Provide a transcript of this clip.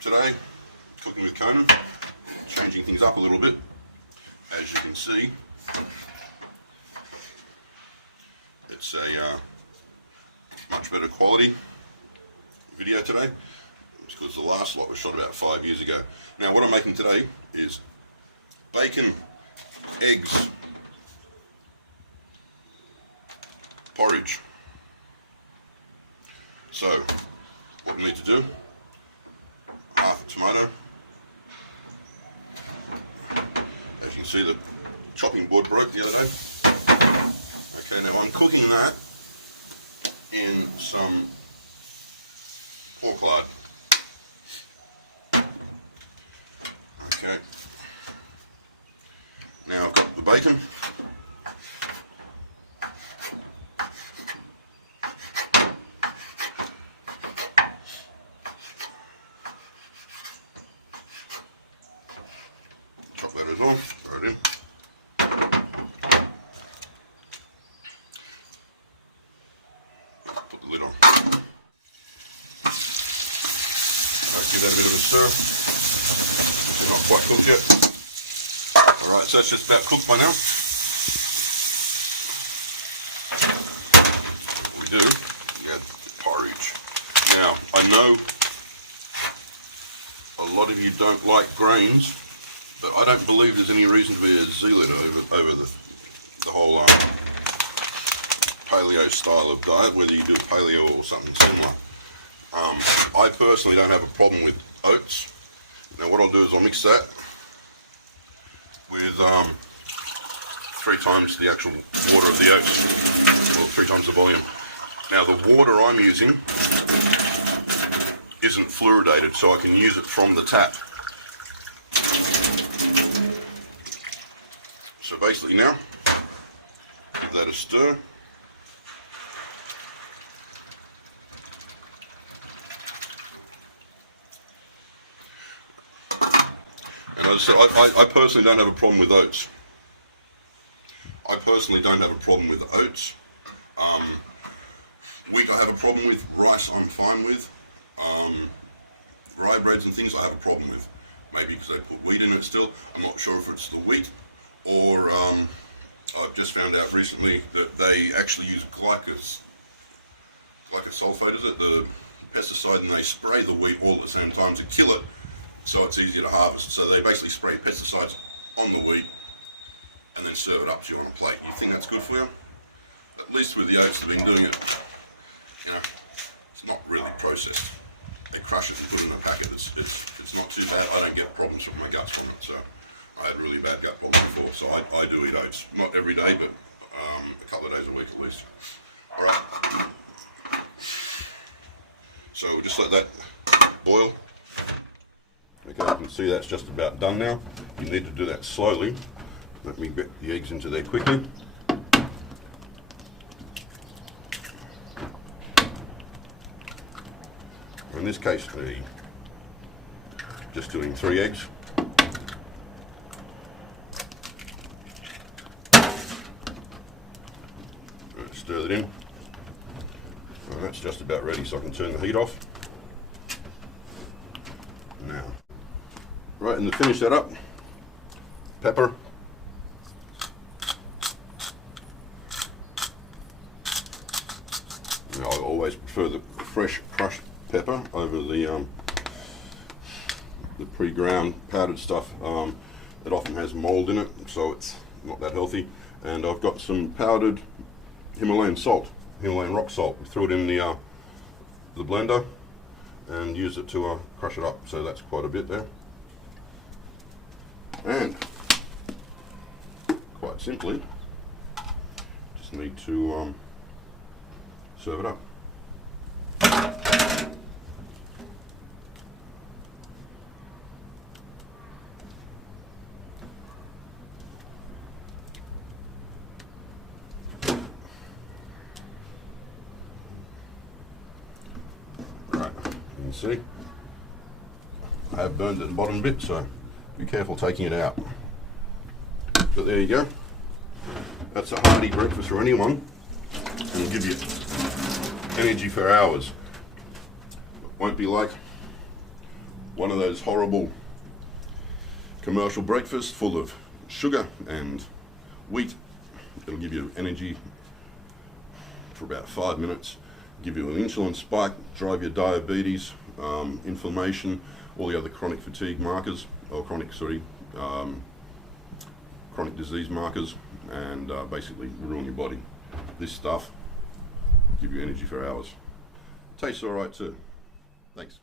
Today, cooking with Conan, changing things up a little bit. As you can see, it's a much better quality video today because the last lot was shot about 5 years ago. Now what I'm making today is bacon, eggs, porridge. So what we need to do, half a tomato. As you can see, the chopping board broke the other day. Okay, now I'm cooking that in some pork lard. Okay. Now I've got the bacon. Chop that as well, throw it in. Put the lid on. Give that a bit of a stir. It's not quite cooked yet. Alright, so that's just about cooked by now. What we do, we add the porridge. Now, I know a lot of you don't like grains, but I don't believe there's any reason to be a zealot over the whole paleo style of diet, whether you do paleo or something similar. I personally don't have a problem with oats. Now what I'll do is I'll mix that with 3 times the actual water of the oats, or 3 times the volume. Now the water I'm using isn't fluoridated, so I can use it from the tap. So basically now, give that a stir. And as I said, I personally don't have a problem with oats. Wheat I have a problem with, rice I'm fine with. Rye breads and things I have a problem with. Maybe because they put wheat in it still. I'm not sure if it's the wheat or I've just found out recently that they actually use glycosulfate, is it? The pesticide, and they spray the wheat all at the same time to kill it so it's easier to harvest. So they basically spray pesticides on the wheat and then serve it up to you on a plate. You think that's good for you? At least with the oats, they've been doing it, you know, it's not really processed. They crush it and put it in a packet. It's not too bad. I don't get problems with my guts from it. So I had really bad gut problems before, so I do eat oats. Not every day, but a couple of days a week at least. Alright. So we'll just let that boil. Okay, you can see that's just about done now. You need to do that slowly. Let me get the eggs into there quickly. In this case, just doing 3 eggs. Stir that in. Well, that's just about ready, so I can turn the heat off. Now, right, and to finish that up, pepper. Now, I always prefer the fresh crushed pepper over the pre-ground powdered stuff. It often has mold in it, so it's not that healthy. And I've got some powdered Himalayan salt, Himalayan rock salt. We threw it in the blender and use it to crush it up, so that's quite a bit there. And quite simply, just need to serve it up. See, I have burned at the bottom a bit, so be careful taking it out. But there you go. That's a hearty breakfast for anyone, and will give you energy for hours. It won't be like one of those horrible commercial breakfasts full of sugar and wheat. It'll give you energy for about 5 minutes, give you an insulin spike, drive your diabetes, inflammation, all the other chronic fatigue markers, or chronic disease markers, and basically ruin your body. This stuff give you energy for hours. Tastes alright too. Thanks.